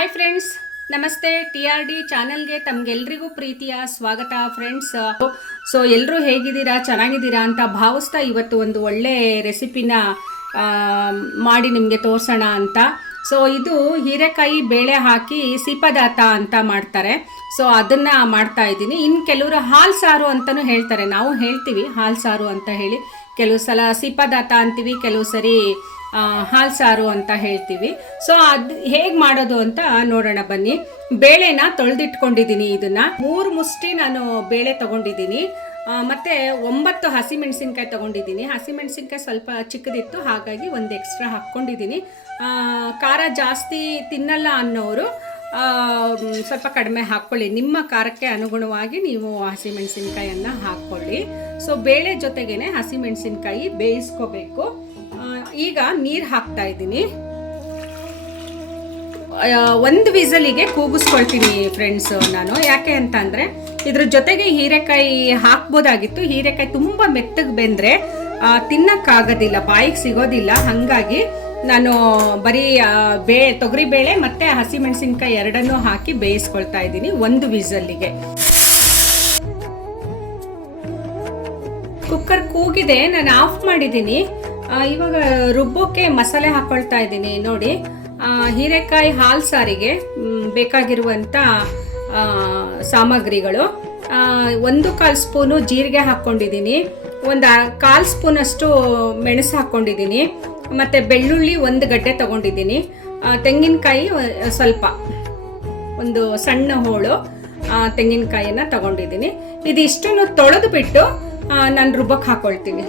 Hi friends, ನಮಸ್ತೆ. TRD ಚಾನೆಲ್ಗೆ ತಮಗೆಲ್ರಿಗೂ ಪ್ರೀತಿಯ ಸ್ವಾಗತ ಫ್ರೆಂಡ್ಸ್. ಸೊ ಎಲ್ಲರೂ ಹೇಗಿದ್ದೀರಾ, ಚೆನ್ನಾಗಿದ್ದೀರಾ ಅಂತ ಭಾವಿಸ್ತಾ ಇವತ್ತು ಒಂದು ಒಳ್ಳೆ ರೆಸಿಪಿನ ಮಾಡಿ ನಿಮಗೆ ತೋರಿಸೋಣ ಅಂತ. ಸೊ ಇದು ಹೀರೆಕಾಯಿ ಬೇಳೆ ಹಾಕಿ ಸಿಪದಾತ ಅಂತ ಮಾಡ್ತಾರೆ. ಸೊ ಅದನ್ನು ಮಾಡ್ತಾ ಇದ್ದೀನಿ. ಇನ್ನು ಕೆಲವರು ಹಾಲು ಸಾರು ಅಂತಲೂ ಹೇಳ್ತಾರೆ, ನಾವು ಹೇಳ್ತೀವಿ ಹಾಲು ಸಾರು ಅಂತ ಹೇಳಿ. ಕೆಲವು ಸಲ ಸಿಪದಾತ ಅಂತೀವಿ, ಕೆಲವು ಸರಿ ಹಾಲು ಸಾರು ಅಂತ ಹೇಳ್ತೀವಿ. ಸೊ ಅದು ಹೇಗೆ ಮಾಡೋದು ಅಂತ ನೋಡೋಣ ಬನ್ನಿ. ಬೇಳೆನ ತೊಳೆದಿಟ್ಕೊಂಡಿದ್ದೀನಿ. ಇದನ್ನು 3 ಮುಷ್ಟಿ ನಾನು ಬೇಳೆ ತೊಗೊಂಡಿದ್ದೀನಿ. ಮತ್ತು 9 ಹಸಿಮೆಣಸಿನ್ಕಾಯಿ ತೊಗೊಂಡಿದ್ದೀನಿ. ಹಸಿಮೆಣಸಿನ್ಕಾಯಿ ಸ್ವಲ್ಪ ಚಿಕ್ಕದಿತ್ತು, ಹಾಗಾಗಿ ಒಂದು ಎಕ್ಸ್ಟ್ರಾ ಹಾಕ್ಕೊಂಡಿದ್ದೀನಿ. ಖಾರ ಜಾಸ್ತಿ ತಿನ್ನಲ್ಲ ಅನ್ನೋರು ಸ್ವಲ್ಪ ಕಡಿಮೆ ಹಾಕ್ಕೊಳ್ಳಿ. ನಿಮ್ಮ ಖಾರಕ್ಕೆ ಅನುಗುಣವಾಗಿ ನೀವು ಹಸಿಮೆಣಸಿನ್ಕಾಯನ್ನು ಹಾಕ್ಕೊಳ್ಳಿ. ಸೊ ಬೇಳೆ ಜೊತೆಗೇನೆ ಹಸಿಮೆಣಸಿನ್ಕಾಯಿ ಬೇಯಿಸ್ಕೋಬೇಕು. ಈಗ ನೀರು ಹಾಕ್ತಾ ಇದ್ದೀನಿ. 1 ವಿಸಲಿಗೆ ಕೂಗಿಸ್ಕೊಳ್ತೀನಿ ಫ್ರೆಂಡ್ಸ್ ನಾನು. ಯಾಕೆ ಅಂತ ಅಂದರೆ ಇದ್ರ ಜೊತೆಗೆ ಹೀರೆಕಾಯಿ ಹಾಕ್ಬೋದಾಗಿತ್ತು. ಹೀರೆಕಾಯಿ ತುಂಬ ಮೆತ್ತಗೆ ಬೆಂದರೆ ತಿನ್ನಕ್ಕಾಗೋದಿಲ್ಲ, ಬಾಯಿಗೆ ಸಿಗೋದಿಲ್ಲ. ಹಾಗಾಗಿ ನಾನು ಬರೀ ತೊಗರಿಬೇಳೆ ಮತ್ತು ಹಸಿಮೆಣಸಿನ್ಕಾಯಿ ಎರಡನ್ನೂ ಹಾಕಿ ಬೇಯಿಸ್ಕೊಳ್ತಾ ಇದ್ದೀನಿ 1 ವಿಸಲ್ಲಿಗೆ. ಕುಕ್ಕರ್ ಕೂಗಿದೆ, ನಾನು ಆಫ್ ಮಾಡಿದ್ದೀನಿ. ಇವಾಗ ರುಬ್ಬೋಕ್ಕೆ ಮಸಾಲೆ ಹಾಕ್ಕೊಳ್ತಾ ಇದ್ದೀನಿ. ನೋಡಿ, ಹೀರೆಕಾಯಿ ಹಾಲು ಸಾರಿಗೆ ಬೇಕಾಗಿರುವಂಥ ಸಾಮಗ್ರಿಗಳು: 1/4 ಸ್ಪೂನು ಜೀರಿಗೆ ಹಾಕ್ಕೊಂಡಿದ್ದೀನಿ, 1/4 ಸ್ಪೂನಷ್ಟು ಮೆಣಸು ಹಾಕ್ಕೊಂಡಿದ್ದೀನಿ, ಮತ್ತು ಬೆಳ್ಳುಳ್ಳಿ 1 ಗಡ್ಡೆ ತೊಗೊಂಡಿದ್ದೀನಿ, ತೆಂಗಿನಕಾಯಿ ಸ್ವಲ್ಪ ಒಂದು ಸಣ್ಣ ಹೋಳು ತೆಂಗಿನಕಾಯಿಯನ್ನು ತೊಗೊಂಡಿದ್ದೀನಿ. ಇದಿಷ್ಟನ್ನು ತೊಳೆದು ಬಿಟ್ಟು ನಾನು ರುಬ್ಬಕ್ಕೆ ಹಾಕ್ಕೊಳ್ತೀನಿ.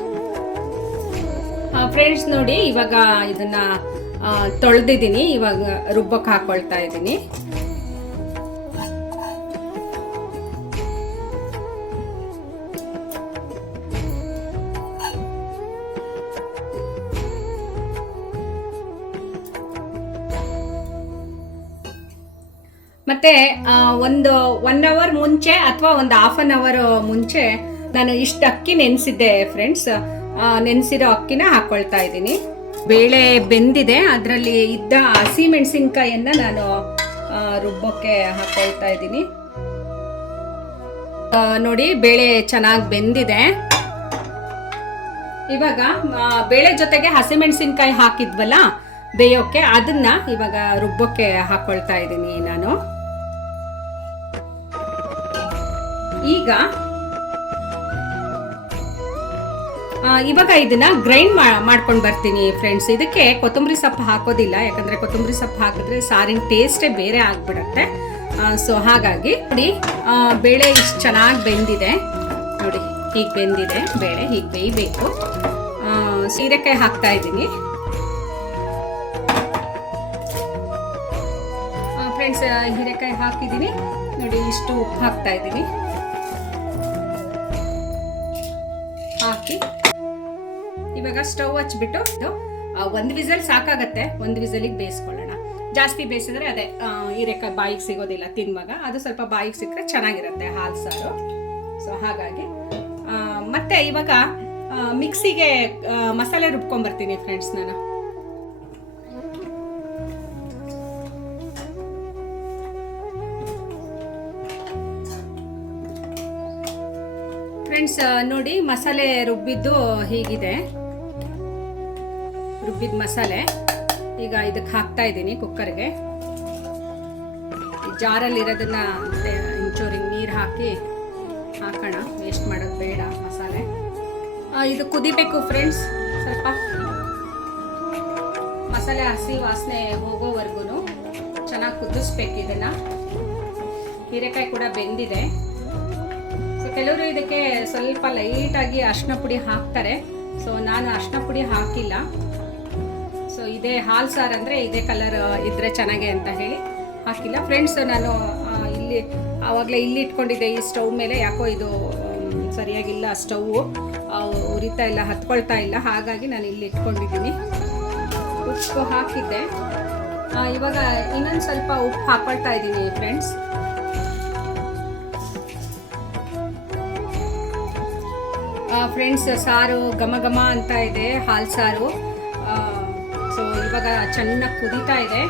ಫ್ರೆಂಡ್ಸ್ ನೋಡಿ, ಇವಾಗ ಇದನ್ನ ತೊಳೆದಿದ್ದೀನಿ. ಇವಾಗ ರುಬ್ಬಕ್ಕೆ ಹಾಕೊಳ್ತಾ ಇದ್ದೀನಿ. ಮತ್ತೆ ಒಂದು 1 ಅವರ್ ಮುಂಚೆ ಅಥವಾ ಒಂದು ½ ಅನ್ ಅವರ್ ಮುಂಚೆ ನಾನು ಇಷ್ಟು ಅಕ್ಕಿ ನೆನೆಸಿದ್ದೆ ಫ್ರೆಂಡ್ಸ್. ನೆನೆಸಿರೋ ಅಕ್ಕಿನ ಹಾಕ್ಕೊಳ್ತಾ ಇದ್ದೀನಿ. ಬೇಳೆ ಬೆಂದಿದೆ, ಅದರಲ್ಲಿ ಇದ್ದ ಹಸಿ ಮೆಣಸಿನ್ಕಾಯನ್ನು ನಾನು ರುಬ್ಬೋಕ್ಕೆ ಹಾಕ್ಕೊಳ್ತಾ ಇದ್ದೀನಿ. ನೋಡಿ, ಬೇಳೆ ಚೆನ್ನಾಗಿ ಬೆಂದಿದೆ. ಇವಾಗ ಬೇಳೆ ಜೊತೆಗೆ ಹಸಿಮೆಣಸಿನ್ಕಾಯಿ ಹಾಕಿದ್ವಲ್ಲ ಬೇಯೋಕ್ಕೆ, ಅದನ್ನ ಇವಾಗ ರುಬ್ಬೋಕ್ಕೆ ಹಾಕ್ಕೊಳ್ತಾ ಇದ್ದೀನಿ ನಾನು. ಇವಾಗ ಇದನ್ನ ಗ್ರೈಂಡ್ ಮಾಡ್ಕೊಂಡು ಬರ್ತೀನಿ ಫ್ರೆಂಡ್ಸ್. ಇದಕ್ಕೆ ಕೊತ್ತಂಬರಿ ಸೊಪ್ಪು ಹಾಕೋದಿಲ್ಲ, ಯಾಕಂದ್ರೆ ಕೊತ್ತಂಬರಿ ಸೊಪ್ಪು ಹಾಕಿದ್ರೆ ಸಾರಿನ ಟೇಸ್ಟೇ ಬೇರೆ ಆಗ್ಬಿಡತ್ತೆ. ಸೊ ಹಾಗಾಗಿ ನೋಡಿ, ಬೇಳೆ ಇಷ್ಟು ಚೆನ್ನಾಗಿ ಬೆಂದಿದೆ. ನೋಡಿ, ಹೀಗೆ ಬೆಂದಿದೆ ಬೇಳೆ, ಹೀಗೆ ಬೇಯಬೇಕು. ಹೀರೆಕಾಯಿ ಹಾಕ್ತಾ ಇದ್ದೀನಿ ಫ್ರೆಂಡ್ಸ್. ಹೀರೆಕಾಯಿ ಹಾಕಿದ್ದೀನಿ ನೋಡಿ. ಇಷ್ಟು ಉಪ್ಪು ಹಾಕ್ತಾ ಇದ್ದೀನಿ. ಹಾಕಿ ಇವಾಗ ಸ್ಟವ್ ಹಚ್ಬಿಟ್ಟು 1 ವಿಸಲ್ ಸಾಕಾಗತ್ತೆ. 1 ವಿಸಲಿಗೆ ಬೇಯಿಸ್ಕೊಳ್ಳೋಣ. ಜಾಸ್ತಿ ಬೇಯಿಸಿದ್ರೆ ಅದೇ ಹೀರೆಕಾಯಿ ಬಾಯಿಗೆ ಸಿಗೋದಿಲ್ಲ ತಿನ್ನುವಾಗ. ಅದು ಸ್ವಲ್ಪ ಬಾಯಿಗೆ ಸಿಕ್ಕರೆ ಚೆನ್ನಾಗಿರುತ್ತೆ ಹಾಲು ಸಾರು. ಸೊ ಹಾಗಾಗಿ ಮತ್ತೆ ಇವಾಗ ಮಿಕ್ಸಿಗೆ ಮಸಾಲೆ ರುಬ್ಕೊಂಡ್ಬರ್ತೀನಿ ಫ್ರೆಂಡ್ಸ್ ನಾನು. ಫ್ರೆಂಡ್ಸ್ ನೋಡಿ, ಮಸಾಲೆ ರುಬ್ಬಿದ್ದು ಹೀಗಿದೆ. ರುಬ್ಬಿದ ಮಸಾಲೆ ಈಗ ಇದಕ್ಕೆ ಹಾಕ್ತಾ ಇದ್ದೀನಿ ಕುಕ್ಕರ್ಗೆ. ಜಾರಲ್ಲಿರೋದನ್ನ ಇಂಚೂರಿ ನೀರು ಹಾಕಿ ಹಾಕೋಣ, ವೇಸ್ಟ್ ಮಾಡೋದು ಬೇಡ ಮಸಾಲೆ. ಇದು ಕುದಿಬೇಕು ಫ್ರೆಂಡ್ಸ್. ಸ್ವಲ್ಪ ಮಸಾಲೆ ಹಸಿ ವಾಸನೆ ಹೋಗೋವರೆಗೂ ಚೆನ್ನಾಗಿ ಕುದಿಸ್ಬೇಕು ಇದನ್ನ. ಹೀರೆಕಾಯಿ ಕೂಡ ಬೆಂದಿದೆ. ಸೊ ಕೆಲವರು ಇದಕ್ಕೆ ಸ್ವಲ್ಪ ಲೈಟಾಗಿ ಅರಿಶಿನ ಪುಡಿ ಹಾಕ್ತಾರೆ. ಸೊ ನಾನು ಅರಿಶಿನ ಪುಡಿ ಹಾಕಿಲ್ಲ. ಸೊ ಇದೇ ಹಾಲು ಸಾರು ಅಂದರೆ ಇದೇ ಕಲರ್ ಇದ್ದರೆ ಚೆನ್ನಾಗೆ ಅಂತ ಹೇಳಿ ಹಾಕಿಲ್ಲ ಫ್ರೆಂಡ್ಸ್. ನಾನು ಆವಾಗಲೇ ಇಲ್ಲಿ ಇಟ್ಕೊಂಡಿದ್ದೆ ಈ ಸ್ಟವ್ ಮೇಲೆ. ಯಾಕೋ ಇದು ಸರಿಯಾಗಿಲ್ಲ, ಸ್ಟವ್ ಉರಿತಾ ಇಲ್ಲ, ಹತ್ಕೊಳ್ತಾ ಇಲ್ಲ. ಹಾಗಾಗಿ ನಾನು ಇಲ್ಲಿ ಇಟ್ಕೊಂಡಿದ್ದೀನಿ. ಉಪ್ಪು ಹಾಕಿದ್ದೆ. ಇವಾಗ ಇನ್ನೊಂದು ಸ್ವಲ್ಪ ಉಪ್ಪು ಹಾಕ್ಕೊಳ್ತಾ ಇದ್ದೀನಿ ಫ್ರೆಂಡ್ಸ್. ಫ್ರೆಂಡ್ಸ್, ಸಾರು ಘಮ ಘಮ ಅಂತ ಇದೆ, ಹಾಲು ಸಾರು. ಸೊ ಇವಾಗ ಚೆನ್ನಾಗಿ ಕುದೀತಾ ಇದೆ.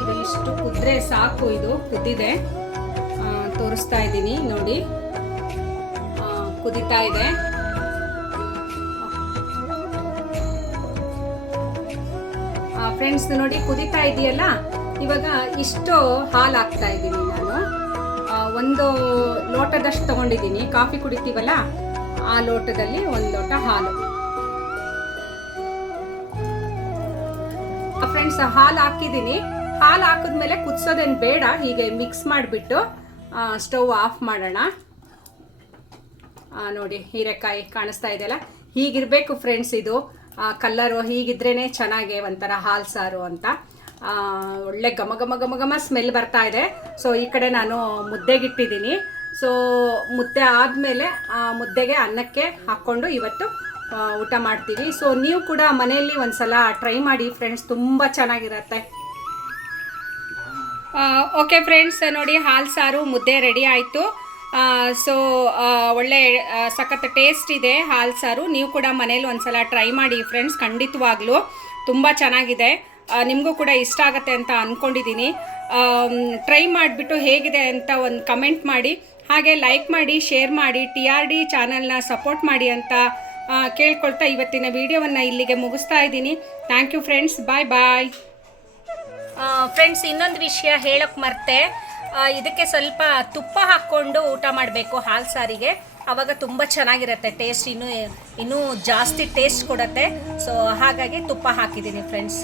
ಇದು ಇಷ್ಟು ಕುದ್ರೆ ಸಾಕು. ಇದು ಕುದ್ದಿದೆ, ತೋರಿಸ್ತಾ ಇದ್ದೀನಿ ನೋಡಿ. ಕುದೀತಾ ಇದೆ. ಫ್ರೆಂಡ್ಸ್ ನೋಡಿ ಕುದೀತಾ ಇದೆಯಲ್ಲ. ಇವಾಗ ಇಷ್ಟು ಹಾಲು ಹಾಕ್ತಾ ಇದ್ದೀನಿ ನಾನು. ಒಂದು ಲೋಟದಷ್ಟು ತಗೊಂಡಿದ್ದೀನಿ. ಕಾಫಿ ಕುಡಿತೀವಲ್ಲ ಆ ಲೋಟದಲ್ಲಿ ಒಂದು ಲೋಟ ಹಾಲು. ಫ್ರೆಂಡ್ಸ್ ಹಾಲು ಹಾಕಿದ್ದೀನಿ. ಹಾಲು ಹಾಕಿದ್ಮೇಲೆ ಕುದಿಸೋದೇನು ಬೇಡ, ಹೀಗೆ ಮಿಕ್ಸ್ ಮಾಡಿಬಿಟ್ಟು ಸ್ಟವ್ ಆಫ್ ಮಾಡೋಣ. ನೋಡಿ ಹೀರೆಕಾಯಿ ಕಾಣಿಸ್ತಾ ಇದೆಯಲ್ಲ, ಹೀಗಿರಬೇಕು ಫ್ರೆಂಡ್ಸ್. ಇದು ಕಲ್ಲರು ಹೀಗಿದ್ರೇ ಚೆನ್ನಾಗೆ ಒಂಥರ ಹಾಲು ಸಾರು ಅಂತ. ಒಳ್ಳೆ ಘಮ ಘಮ ಘಮ ಘಮ ಸ್ಮೆಲ್ ಬರ್ತಾ ಇದೆ. ಸೊ ಈ ಕಡೆ ನಾನು ಮುದ್ದೆಗಿಟ್ಟಿದ್ದೀನಿ. ಸೊ ಮುದ್ದೆ ಆದಮೇಲೆ ಮುದ್ದೆಗೆ ಅನ್ನಕ್ಕೆ ಹಾಕ್ಕೊಂಡು ಇವತ್ತು ಊಟ ಮಾಡ್ತೀವಿ. ಸೊ ನೀವು ಕೂಡ ಮನೆಯಲ್ಲಿ ಒಂದ್ಸಲ ಟ್ರೈ ಮಾಡಿ ಫ್ರೆಂಡ್ಸ್, ತುಂಬ ಚೆನ್ನಾಗಿರತ್ತೆ. ಓಕೆ ಫ್ರೆಂಡ್ಸ್ ನೋಡಿ, ಹಾಲು ಸಾರು ಮುದ್ದೆ ರೆಡಿ ಆಯಿತು. ಸೊ ಒಳ್ಳೆ ಸಖತ್ ಟೇಸ್ಟ್ ಇದೆ ಹಾಲು ಸಾರು. ನೀವು ಕೂಡ ಮನೇಲಿ ಒಂದ್ಸಲ ಟ್ರೈ ಮಾಡಿ ಫ್ರೆಂಡ್ಸ್, ಖಂಡಿತವಾಗ್ಲೂ ತುಂಬ ಚೆನ್ನಾಗಿದೆ. ನಿಮಗೂ ಕೂಡ ಇಷ್ಟ ಆಗುತ್ತೆ ಅಂತ ಅಂದ್ಕೊಂಡಿದ್ದೀನಿ. ಟ್ರೈ ಮಾಡಿಬಿಟ್ಟು ಹೇಗಿದೆ ಅಂತ ಒಂದು ಕಮೆಂಟ್ ಮಾಡಿ, ಹಾಗೆ ಲೈಕ್ ಮಾಡಿ, ಶೇರ್ ಮಾಡಿ, TRD ಚಾನಲ್ನ ಸಪೋರ್ಟ್ ಮಾಡಿ ಅಂತ ಕೇಳ್ಕೊಳ್ತಾ ಇವತ್ತಿನ ವಿಡಿಯೋವನ್ನು ಇಲ್ಲಿಗೆ ಮುಗಿಸ್ತಾ ಇದ್ದೀನಿ. Thank you friends, bye bye. Friends ಇನ್ನೊಂದು ವಿಷಯ ಹೇಳೋಕ್ಕೆ ಮರ್ತೆ, ಇದಕ್ಕೆ ಸ್ವಲ್ಪ ತುಪ್ಪ ಹಾಕ್ಕೊಂಡು ಊಟ ಮಾಡಬೇಕು ಹಾಲು ಸಾರಿಗೆ. ಆವಾಗ ತುಂಬ ಚೆನ್ನಾಗಿರುತ್ತೆ, ಟೇಸ್ಟ್ ಇನ್ನೂ ಜಾಸ್ತಿ ಟೇಸ್ಟ್ ಕೊಡುತ್ತೆ. ಸೊ ಹಾಗಾಗಿ ತುಪ್ಪ ಹಾಕಿದ್ದೀನಿ ಫ್ರೆಂಡ್ಸ್.